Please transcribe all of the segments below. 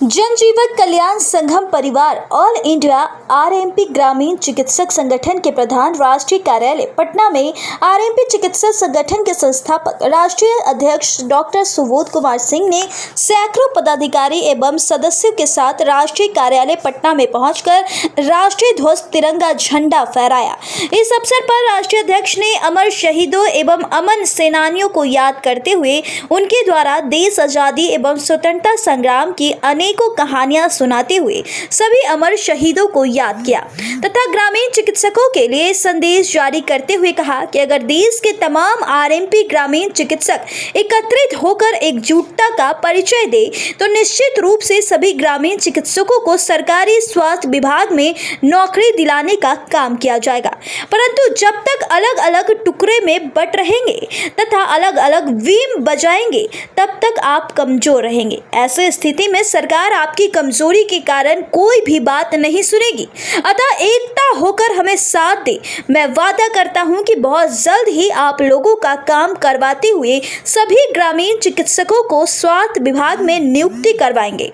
जनजीवन कल्याण संघम परिवार all India RMP ग्रामीण चिकित्सक संगठन के प्रधान राष्ट्रीय कार्यालय पटना में आरएमपी चिकित्सक संगठन के संस्थापक राष्ट्रीय अध्यक्ष डॉक्टर सुबोध कुमार सिंह ने सैकड़ों पदाधिकारी एवं सदस्यों के साथ राष्ट्रीय कार्यालय पटना में पहुंचकर राष्ट्रीय ध्वज तिरंगा झंडा फहराया। इस अवसर पर राष्ट्रीय अध्यक्ष ने अमर शहीदों एवं अमन सेनानियों को याद करते हुए उनके द्वारा देश आजादी एवं स्वतंत्रता संग्राम की अनेकों कहानियां सुनाते हुए सभी अमर शहीदों को याद किया तथा ग्रामीण चिकित्सकों के लिए संदेश जारी करते हुए कहा कि अगर देश के तमाम आरएमपी ग्रामीण चिकित्सक एकत्रित होकर एकजुटता का परिचय दे तो निश्चित रूप से सभी ग्रामीण चिकित्सकों को सरकारी स्वास्थ्य विभाग में नौकरी दिलाने का काम किया जाएगा। परंतु जब तक अलग अलग टुकड़े में बट रहेंगे तथा अलग अलग वीम बजाएंगे तब तक आप कमजोर रहेंगे। ऐसे स्थिति में सरकार आपकी कमजोरी के कारण कोई भी बात नहीं सुनेगी। अतः एकता होकर हमें साथ दे। मैं वादा करता हूं कि बहुत जल्द ही आप लोगों का काम करवाते हुए सभी ग्रामीण चिकित्सकों को स्वास्थ्य विभाग में नियुक्ति करवाएंगे।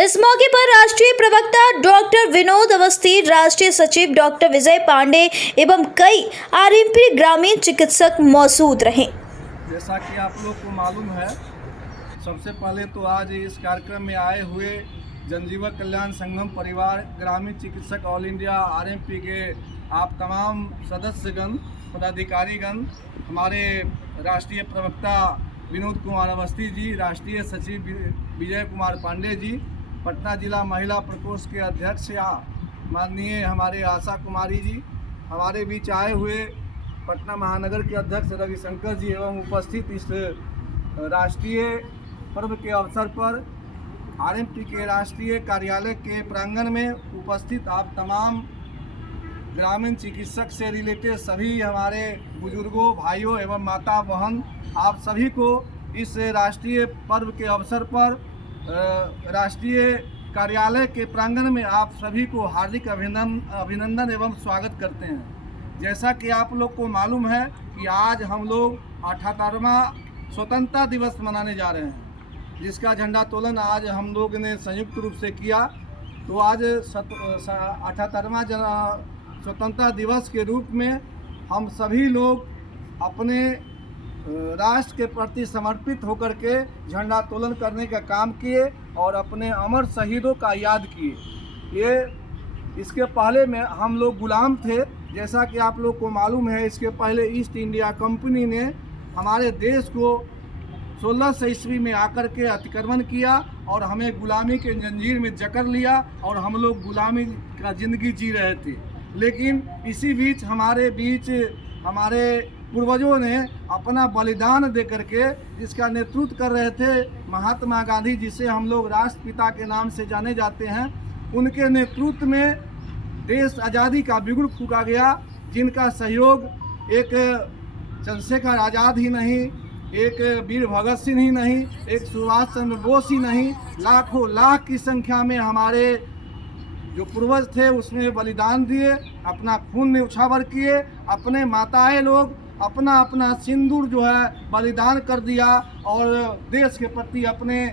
इस मौके पर राष्ट्रीय प्रवक्ता डॉक्टर विनोद अवस्थी, राष्ट्रीय सचिव डॉक्टर विजय पांडे एवं कई आरएमपी ग्रामीण चिकित्सक मौजूद रहे। जैसा कि आप लोग को मालूम है, सबसे पहले तो आज इस कार्यक्रम में आए हुए जनजीवन कल्याण संगम परिवार ग्रामीण चिकित्सक ऑल इंडिया आरएमपी के आप तमाम सदस्यगण, पदाधिकारीगण, हमारे राष्ट्रीय प्रवक्ता विनोद कुमार अवस्थी जी, राष्ट्रीय सचिव विजय कुमार पांडे जी, पटना जिला महिला प्रकोष्ठ के अध्यक्ष माननीय हमारे आशा कुमारी जी, हमारे बीच आए हुए पटना महानगर के अध्यक्ष रविशंकर जी एवं उपस्थित इस राष्ट्रीय पर्व के अवसर पर आरएमपी के राष्ट्रीय कार्यालय के प्रांगण में उपस्थित आप तमाम ग्रामीण चिकित्सक से रिलेटेड सभी हमारे बुजुर्गों, भाइयों एवं माता बहन, आप सभी को इस राष्ट्रीय पर्व के अवसर पर राष्ट्रीय कार्यालय के प्रांगण में आप सभी को हार्दिक अभिनंदन एवं स्वागत करते हैं। जैसा कि आप लोग को मालूम है कि आज हम लोग 78वां स्वतंत्रता दिवस मनाने जा रहे हैं, जिसका झंडोत्तोलन आज हम लोग ने संयुक्त रूप से किया। तो आज 78वां स्वतंत्रता दिवस के रूप में हम सभी लोग अपने राष्ट्र के प्रति समर्पित होकर के झंडोत्तोलन करने का काम किए और अपने अमर शहीदों का याद किए। इसके पहले में हम लोग गुलाम थे। जैसा कि आप लोग को मालूम है, इसके पहले ईस्ट इंडिया कंपनी ने हमारे देश को 1600 ईस्वी में आकर के अतिक्रमण किया और हमें गुलामी के जंजीर में जकड़ लिया और हम लोग गुलामी का ज़िंदगी जी रहे थे। लेकिन इसी बीच हमारे पूर्वजों ने अपना बलिदान दे करके, जिसका नेतृत्व कर रहे थे महात्मा गांधी, जिसे हम लोग राष्ट्रपिता के नाम से जाने जाते हैं, उनके नेतृत्व में देश आज़ादी का बिगुल फूंका गया, जिनका सहयोग एक चंद्रशेखर आज़ाद ही नहीं, एक वीर भगत सिंह ही नहीं, एक सुभाष चंद्र बोस ही नहीं, लाखों लाख की संख्या में हमारे जो पूर्वज थे उसमें बलिदान दिए, अपना खून न्यौछावर किए, अपने माताएं लोग अपना सिंदूर जो है बलिदान कर दिया और देश के प्रति अपने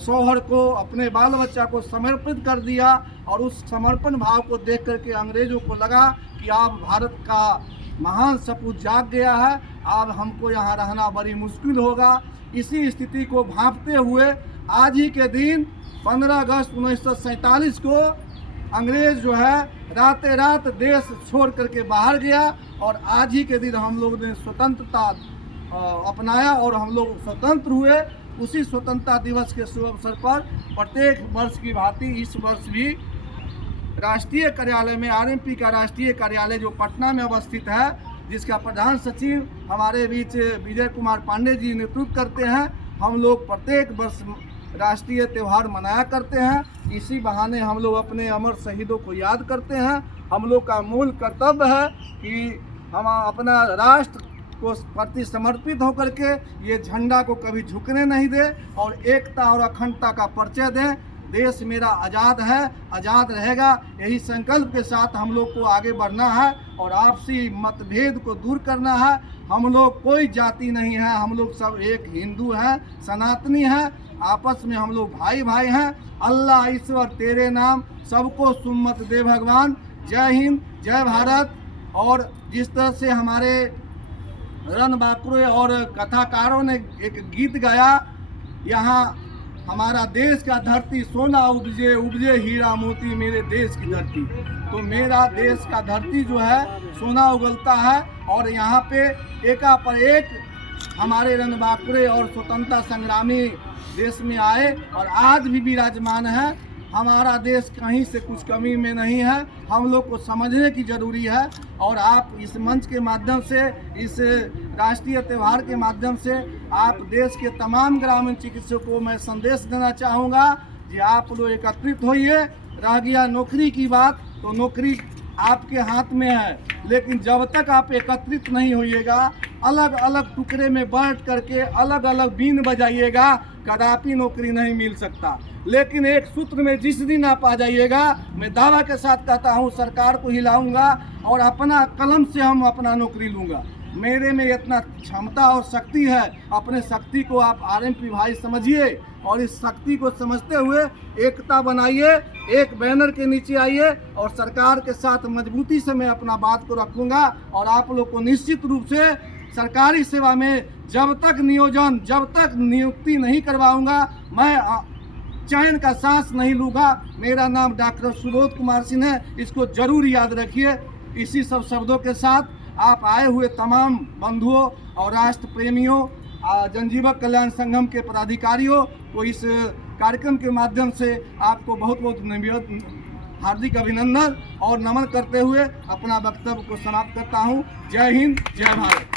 शौहर को, अपने बाल बच्चा को समर्पित कर दिया। और उस समर्पण भाव को देख करके अंग्रेजों को लगा कि अब भारत का महान सपूत जाग गया है, अब हमको यहाँ रहना बड़ी मुश्किल होगा। इसी स्थिति को भांपते हुए आज ही के दिन 15 अगस्त 1947 को अंग्रेज जो है रात देश छोड़ करके बाहर गया और आज ही के दिन हम लोग ने स्वतंत्रता अपनाया और हम लोग स्वतंत्र हुए। उसी स्वतंत्रता दिवस के शुभ अवसर पर प्रत्येक वर्ष की भांति इस वर्ष भी राष्ट्रीय कार्यालय में, आरएमपी का राष्ट्रीय कार्यालय जो पटना में अवस्थित है, जिसका प्रधान सचिव हमारे बीच विजय कुमार पांडे जी नेतृत्व करते हैं, हम लोग प्रत्येक वर्ष राष्ट्रीय त्यौहार मनाया करते हैं। इसी बहाने हम लोग अपने अमर शहीदों को याद करते हैं। हम लोग का मूल कर्तव्य है कि हम अपना राष्ट्र को प्रति समर्पित होकर के ये झंडा को कभी झुकने नहीं दें और एकता और अखंडता का परिचय दें। देश मेरा आज़ाद है, आज़ाद रहेगा, यही संकल्प के साथ हम लोग को आगे बढ़ना है और आपसी मतभेद को दूर करना है। हम लोग कोई जाति नहीं है, हम लोग सब एक हिंदू हैं, सनातनी हैं। आपस में हम लोग भाई भाई हैं। अल्लाह ईश्वर तेरे नाम सबको सुम्मत दे भगवान। जय हिंद, जय भारत। और जिस तरह से हमारे रणबांकुरे और कथाकारों ने एक गीत गाया, यहाँ हमारा देश का धरती सोना उपजे उपजे हीरा मोती मेरे देश की धरती। तो मेरा देश का धरती जो है सोना उगलता है और यहाँ पे एका पर एक हमारे रणबांकुरे और स्वतंत्रता संग्रामी देश में आए और आज भी विराजमान है। हमारा देश कहीं से कुछ कमी में नहीं है, हम लोग को समझने की ज़रूरी है। और आप इस मंच के माध्यम से, इस राष्ट्रीय त्यौहार के माध्यम से आप देश के तमाम ग्रामीण चिकित्सकों को मैं संदेश देना चाहूँगा कि आप लोग एकत्रित होइए। रह गया नौकरी की बात, तो नौकरी आपके हाथ में है, लेकिन जब तक आप एकत्रित नहीं होइएगा, अलग अलग टुकड़े में बांट करके अलग अलग बीन बजाइएगा, कदापि नौकरी नहीं मिल सकता। लेकिन एक सूत्र में जिस दिन आप आ जाइएगा, मैं दावा के साथ कहता हूँ सरकार को हिलाऊंगा और अपना कलम से हम अपना नौकरी लूँगा। मेरे में इतना क्षमता और शक्ति है। अपने शक्ति को आप आरएमपी भाई समझिए और इस शक्ति को समझते हुए एकता बनाइए, एक बैनर के नीचे आइए और सरकार के साथ मजबूती से मैं अपना बात को रखूँगा। और आप लोग को निश्चित रूप से सरकारी सेवा में जब तक नियुक्ति नहीं करवाऊँगा, मैं चैन का सांस नहीं लूँगा। मेरा नाम डॉक्टर सुबोध कुमार सिंह है, इसको जरूर याद रखिए। इसी सब शब्दों के साथ आप आए हुए तमाम बंधुओं और राष्ट्र प्रेमियों, जनजीवक कल्याण संगम के पदाधिकारियों को इस कार्यक्रम के माध्यम से आपको बहुत बहुत हार्दिक अभिनंदन और नमन करते हुए अपना वक्तव्य को समाप्त करता हूँ। जय हिंद, जय भारत।